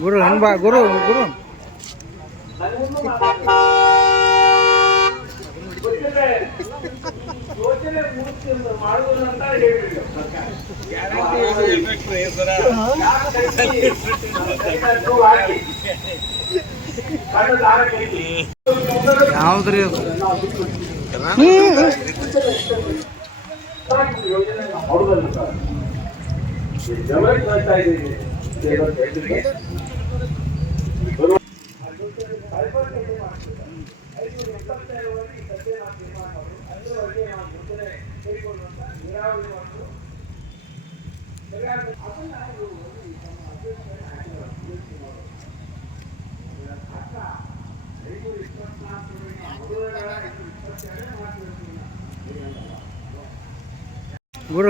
ಗುರು ಅನ್ಬಾ ಗುರು ಗುರು. ಯಾವ್ದ್ರಿ ಅದು? Guru,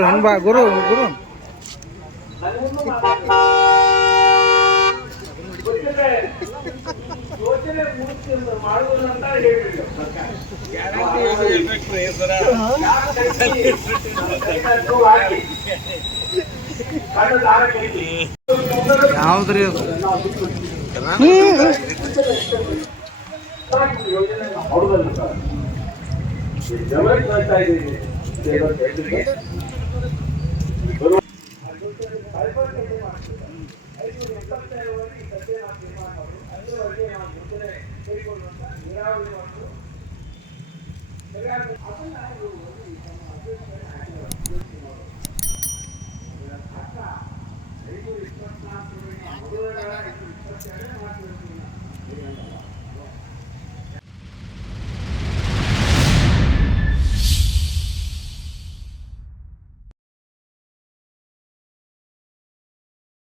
அன்பா குரு குரு ಯಾವ್ದ್ರಿ ಯೋಜನೆ ಮಾಡುವುದಲ್ಲ ಸರ್ ಜಮೀನು ಬರ್ತಾ ಇದೆ అట్లా ఐదు ఇప్పటి నాలుగు ఇరవై ఏడు ఇప్పటి